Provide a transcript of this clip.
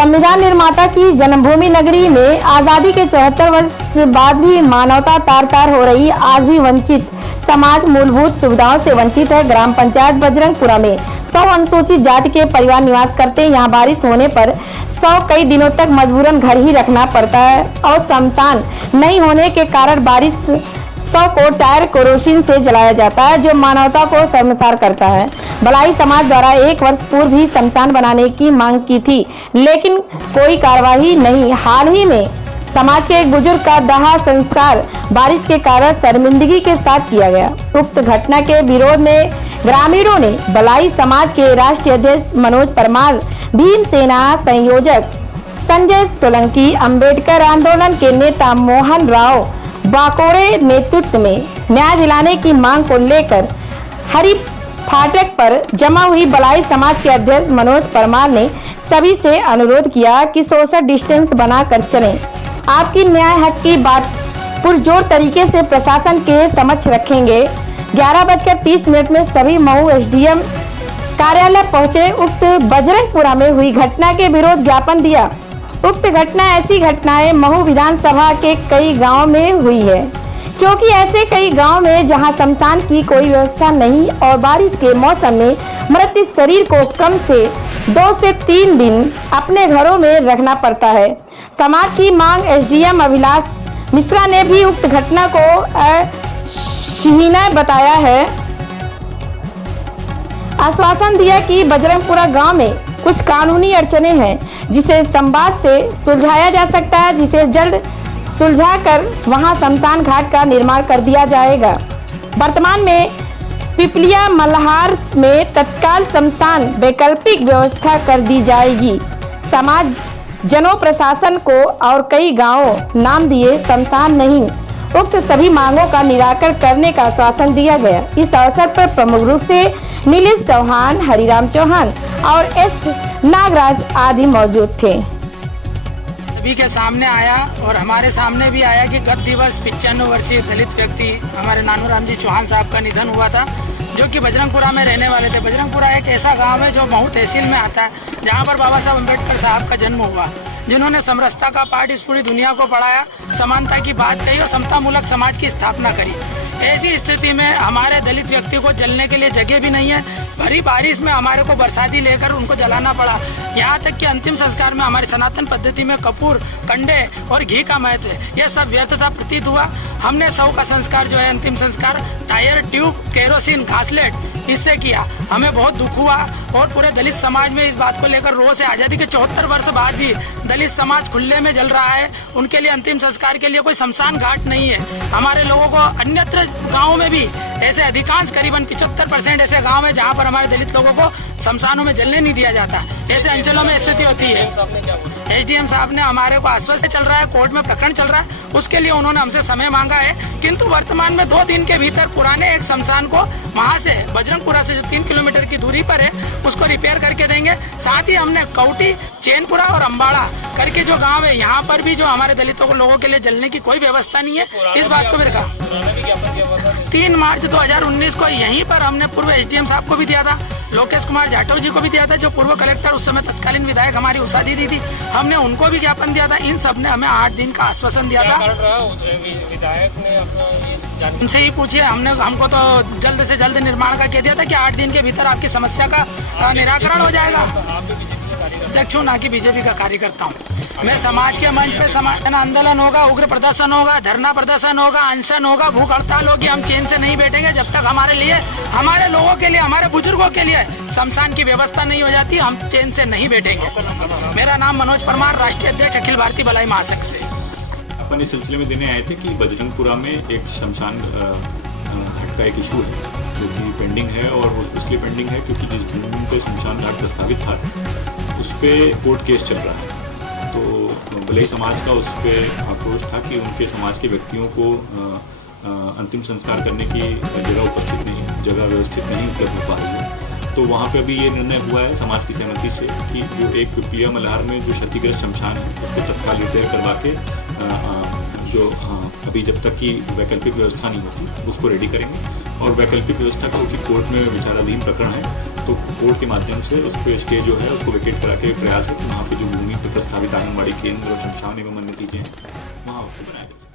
संविधान निर्माता की जन्मभूमि नगरी में आज़ादी के 74 वर्ष बाद भी मानवता तार तार हो रही। आज भी वंचित समाज मूलभूत सुविधाओं से वंचित है। ग्राम पंचायत बजरंगपुरा में 100 अनुसूचित जाति के परिवार निवास करते हैं। यहाँ बारिश होने पर 100 कई दिनों तक मजबूरन घर ही रखना पड़ता है और शमशान नहीं होने के कारण बारिश 100 को टायर केरोसिन से जलाया जाता है, जो मानवता को शर्मसार करता है। भलाई समाज द्वारा 1 वर्ष पूर्व ही शमशान बनाने की मांग की थी, लेकिन कोई कार्रवाई नहीं। हाल ही में समाज के एक बुजुर्ग का दाह संस्कार बारिश के कारण शर्मिंदगी के साथ किया गया। उक्त घटना के विरोध में ग्रामीणों ने भलाई समाज के राष्ट्रीय अध्यक्ष मनोज परमार, भीम सेना संयोजक संजय सोलंकी, अम्बेडकर आंदोलन के नेता मोहन राव बाकोड़े नेतृत्व में न्याय दिलाने की मांग को लेकर हरि फाटक पर जमा हुई भलाई समाज के अध्यक्ष मनोज परमार ने सभी से अनुरोध किया कि सोशल डिस्टेंस बनाकर चलें। आपकी न्याय हक की बात पुरजोर तरीके से प्रशासन के समक्ष रखेंगे। 11:30 में सभी मऊ एसडीएम कार्यालय पहुंचे। उक्त बजरंगपुरा में हुई घटना के विरोध ज्ञापन दिया। उक्त घटना ऐसी घटनाएं महू विधानसभा के कई गांव में हुई है, क्योंकि ऐसे कई गांव में जहां शमशान की कोई व्यवस्था नहीं और बारिश के मौसम में मृत शरीर को कम से 2 से 3 दिन अपने घरों में रखना पड़ता है। समाज की मांग एसडीएम अभिलाष मिश्रा ने भी उक्त घटना को अशिहीना बताया है। आश्वासन दिया कि बजरंगपुरा गांव में कुछ कानूनी अड़चनें हैं, जिसे संवाद से सुलझाया जा सकता है, जिसे जल्द सुलझाकर वहां शमशान घाट का निर्माण कर दिया जाएगा। वर्तमान में पिपलिया मल्हार में तत्काल शमशान वैकल्पिक व्यवस्था कर दी जाएगी। समाज जनों प्रशासन को और कई गांवों नाम दिए शमशान नहीं। उक्त सभी मांगों का निराकरण करने का आश्वासन दिया गया। इस अवसर पर प्रमुख रूप से नीलेश चौहान, हरिराम चौहान और एस नागराज आदि मौजूद थे। सभी के सामने आया और हमारे सामने भी आया कि गत दिवस 95 वर्षीय दलित व्यक्ति हमारे नानूराम जी चौहान साहब का निधन हुआ था, जो कि बजरंगपुरा में रहने वाले थे। बजरंगपुरा एक ऐसा गांव है जो महू तहसील में आता है, जहां पर बाबा साहब अम्बेडकर साहब का जन्म हुआ, जिन्होंने समरसता का पाठ इस पूरी दुनिया को पढ़ाया, समानता की बात कही और समता मूलक समाज की स्थापना करी। ऐसी स्थिति में हमारे दलित व्यक्ति को जलने के लिए जगह भी नहीं है। भरी बारिश में हमारे को बरसाती लेकर उनको जलाना पड़ा। यहाँ तक कि अंतिम संस्कार में हमारी सनातन पद्धति में कपूर, कंडे और घी का महत्व है। यह सब व्यर्थता प्रतीत हुआ। हमने 100 का संस्कार जो है अंतिम संस्कार टायर, ट्यूब, केरोसिन, घासलेट इससे किया। हमें बहुत दुख हुआ और पूरे दलित समाज में इस बात को लेकर रोष है। आज़ादी के 74 वर्ष बाद भी दलित समाज खुले में जल रहा है। उनके लिए अंतिम संस्कार के लिए कोई शमशान घाट नहीं है। हमारे लोगों को अन्यत्र गाँव में भी ऐसे अधिकांश करीबन 75% ऐसे गाँव है जहाँ पर हमारे दलित लोगों को शमशानों में जलने नहीं दिया जाता। ऐसे अंचलों में स्थिति होती है। एसडीएम साहब ने हमारे को आश्वस्त चल रहा है, कोर्ट में प्रकरण चल रहा है, उसके लिए उन्होंने हमसे समय मांगा है, किंतु वर्तमान में 2 दिन के भीतर पुराने एक शमशान को वहाँ से बजरंगपुरा से जो 3 किलोमीटर की दूरी पर है उसको रिपेयर करके देंगे। साथ ही हमने कौटी, चैनपुरा और अम्बाड़ा करके जो गांव है, यहाँ पर भी जो हमारे दलितों को लोगों के लिए जलने की कोई व्यवस्था नहीं है। इस बात को भी रखा 3 मार्च 2019 को यहीं पर हमने पूर्व एसडीएम साहब को भी दिया था, लोकेश कुमार जाटव जी को भी दिया था, जो पूर्व कलेक्टर उस समय तत्कालीन विधायक हमारी उषा दीदी थी, हमने उनको भी ज्ञापन दिया था। इन सब ने हमें 8 दिन का आश्वासन दिया था। विधायक ने उनसे ही पूछिए, हमको तो जल्द से जल्द निर्माण का कह दिया था कि 8 दिन के भीतर आपकी समस्या का निराकरण हो जाएगा। अध्यक्ष हूँ, ना कि बीजेपी का कार्यकर्ता हूँ। मैं समाज के मंच पे समाधान आंदोलन होगा, उग्र प्रदर्शन होगा, धरना प्रदर्शन होगा, अनशन होगा, भूख हड़ताल होगी। हम चैन से नहीं बैठेंगे जब तक हमारे लिए, हमारे लोगों के लिए, हमारे बुजुर्गों के लिए शमशान की व्यवस्था नहीं हो जाती। हम चैन से नहीं बैठेंगे। मेरा नाम मनोज परमार, राष्ट्रीय अध्यक्ष अखिल भारतीय भलाई महासंघ से। अपन इस सिलसिले में देने आए थे कि बजरंगपुरा में एक शमशान घाट का एक इशू है जो कि पेंडिंग है, और इसलिए पेंडिंग है क्योंकि जिस भूमि पे शमशान घाट प्रस्तावित था उस पर कोर्ट केस चल रहा है। तो भलाई समाज का उस पर आक्रोश था कि उनके समाज के व्यक्तियों को अंतिम संस्कार करने की जगह व्यवस्थित नहीं उपलब्ध हो पा रही है। तो वहाँ पे अभी ये निर्णय हुआ है समाज की सहमति से कि जो एक पिपलिया मल्हार में जो क्षतिग्रस्त शमशान है उसको तत्काल रिपेयर करवा के जो अभी जब तक की वैकल्पिक व्यवस्था नहीं होती उसको रेडी करेंगे। और वैकल्पिक व्यवस्था का क्योंकि कोर्ट में विचाराधीन प्रकरण है, तो कोर्ट के माध्यम से उस पर स्टे जो है उसको वेकेट करा के प्रयास है कि वहाँ पे जो भूमि पर प्रस्तावित आंगनबाड़ी केंद्र और शमशान एवं अन्य चीजें हैं वहाँ उसको बनाया जा सके।